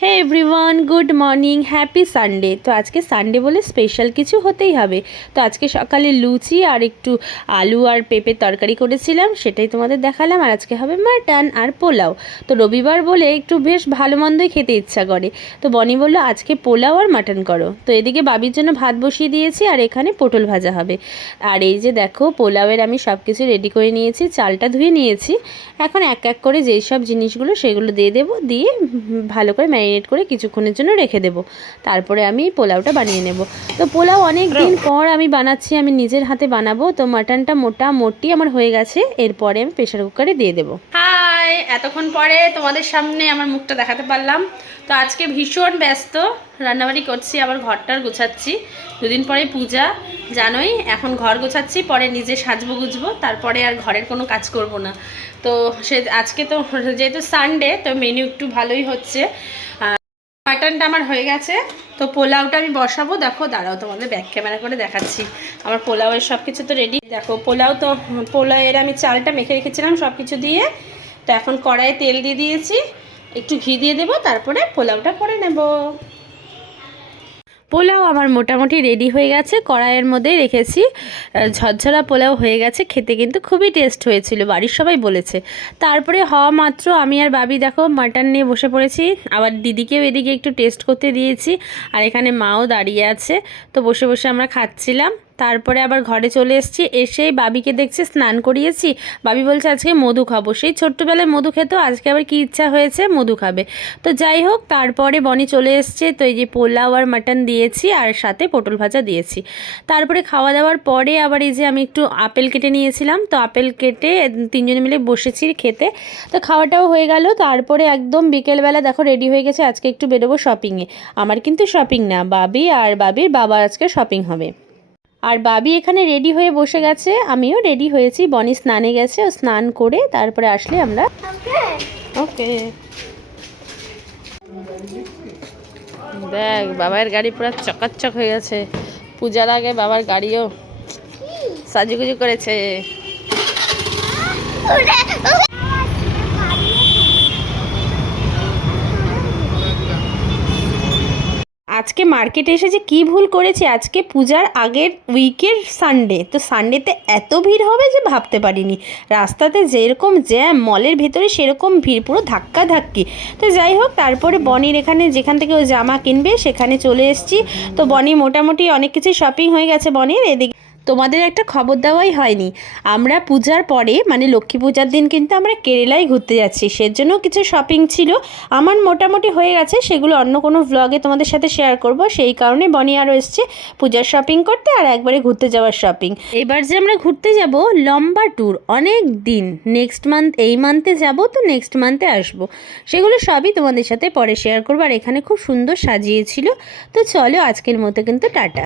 হে everyone, good morning, happy Sunday. তো আজকে Sunday বলে স্পেশাল কিছু হতেই হবে। তো আজকে সকালে লুচি আর একটু আলু আর পেঁপের তরকারি করেছিলাম, সেটাই তোমাদের দেখালাম। আর আজকে হবে মাটন আর পোলাও। তো রবিবার বলে একটু বেশ ভালো মন্দই খেতে ইচ্ছা করে। তো বনি বলল আজকে পোলাও আর মাটন করো। তো এদিকে বাবির জন্য ভাত বসিয়ে দিয়েছি আর এখানে পটল ভাজা হবে। আর এই যে দেখো, পোলাওয়ের আমি সব কিছু রেডি করে নিয়েছি, চালটা ধুয়ে নিয়েছি। এখন এক এক করে যেই সব জিনিসগুলো সেগুলো দিয়ে দেবো, দিয়ে ভালো করে ম্যারিনেট করে কিছুক্ষণের জন্য রেখে দেবো। তারপরে আমি পোলাওটা বানিয়ে নেব। তো পোলাও অনেক দিন পর আমি বানাচ্ছি, আমি নিজের হাতে বানাবো। তো মাটনটা মোটামুটি আমার হয়ে গেছে, এরপরে আমি প্রেশার কুকারে দিয়ে দেবো। হাই, এতক্ষণ পরে তোমাদের সামনে আমার মুখটা দেখাতে পারলাম। তো আজকে ভীষণ ব্যস্ত, রান্নাবাড়ি করছি, আবার ঘরটার গোছাচ্ছি। দুদিন পরে পূজা, জানোই। এখন ঘর গোছাচ্ছি, পরে নিজে সাজবো গুজবো, তারপরে আর ঘরের কোনো কাজ করব না। তো সে আজকে তো যেহেতু সানডে, তো মেনু একটু ভালোই হচ্ছে। মাটনটা আমার হয়ে গেছে, তো পোলাওটা আমি বসাবো। দেখো, দাঁড়াও, তোমাদের ব্যাক ক্যামেরা করে দেখাচ্ছি। আমার পোলাওয়ের সব কিছু তো রেডি। দেখো, পোলাওয়ের আমি চালটা মেখে রেখেছিলাম সব কিছু দিয়ে। তো এখন কড়াইয়ে তেল দিয়ে দিয়েছি, একটু ঘি দিয়ে দেবো, তারপরে পোলাওটা করে নেব। পোলাও আমার মোটামুটি রেডি হয়ে গেছে, কড়াইয়ের মধ্যে রেখেছি। ঝরঝরা পোলাও হয়ে গেছে, খেতে কিন্তু খুবই টেস্ট হয়েছিল, বাড়ির সবাই বলেছে। তারপরে হওয়া মাত্র আমি আর বাবি দেখো মাটন নিয়ে বসে পড়েছি। আবার দিদিকেও এদিকে একটু টেস্ট করতে দিয়েছি, আর এখানে মাও দাঁড়িয়ে আছে। তো বসে বসে আমরা খাচ্ছিলাম। তারপরে আবার ঘরে চলে এসেছি, এসেই বাবিকে দেখছি স্নান করিয়েছি। বাবি বলছে আজকে মধু খাবো, সেই ছোট্টবেলায় মধু খেত, আজকে আবার কি ইচ্ছা হয়েছে মধু খাবে। তো যাই হোক, তারপরে বনি চলে এসছে। তো এই যে পোলাও আর মাটন দিয়েছি, আর সাথে পটল ভাজা দিয়েছি। তারপরে খাওয়া দাওয়ার পরে আবার এই যে আমি একটু আপেল কেটে নিয়েছিলাম, তো আপেল কেটে তিনজনে মিলে বসেছি খেতে। তো খাওয়াটাও হয়ে গেল। তারপরে একদম বিকেলবেলা দেখো রেডি হয়ে গেছে, আজকে একটু বেরোবো শপিংয়ে। আমার কিন্তু শপিং না, বাবি আর বাবির বাবার আজকে শপিং হবে। আর বাবি এখানে রেডি হয়ে বসে গেছে, আমিও রেডি হয়েছি। বনি স্নানে গেছে, ও স্নান করে তারপরে আসলে আমরা ওকে। দেখ, বাবার গাড়ি পুরো চকাচক হয়ে গেছে। পূজার আগে বাবার গাড়িও সাজুগুজু করেছে। আজকে মার্কেটে এসে যে কী ভুল করেছি, আজকে পূজার আগের উইকের সানডে, তো সানডেতে এত ভিড় হবে যে ভাবতে পারিনি। রাস্তাতে যেরকম জ্যাম, মলের ভেতরে সেরকম ভিড়, পুরো ধাক্কা ধাক্কি। তো যাই হোক, তারপরে বনির এখানে যেখান থেকে ও জামা কিনবে সেখানে চলে এসেছি। তো বনি মোটামুটি অনেক কিছু শপিং হয়ে গেছে বনির। এদিকে তোমাদের একটা খবর দেওয়াই হয়নি, আমরা পূজার পরে মানে লক্ষ্মী পূজার দিন কিন্তু আমরা কেরালায় ঘুরতে যাচ্ছি, সেজন্য কিছু শপিং ছিল আমার মোটামুটি হয়ে গেছে। সেগুলো অন্য কোনো ভ্লগে তোমাদের সাথে শেয়ার করব। সেই কারণে বনি আরও এসছে পূজার শপিং করতে, আর একবারে ঘুরতে যাওয়ার শপিং। এবার যে আমরা ঘুরতে যাব লম্বা ট্যুর, অনেক দিন, নেক্সট মান্থ, এই মান্থে যাব, তো নেক্সট মান্থে আসব। সেগুলো সবই তোমাদের সাথে পরে শেয়ার করবো। আর এখানে খুব সুন্দর সাজিয়েছিল। তো চলো, আজকের মতো কিন্তু টাটা।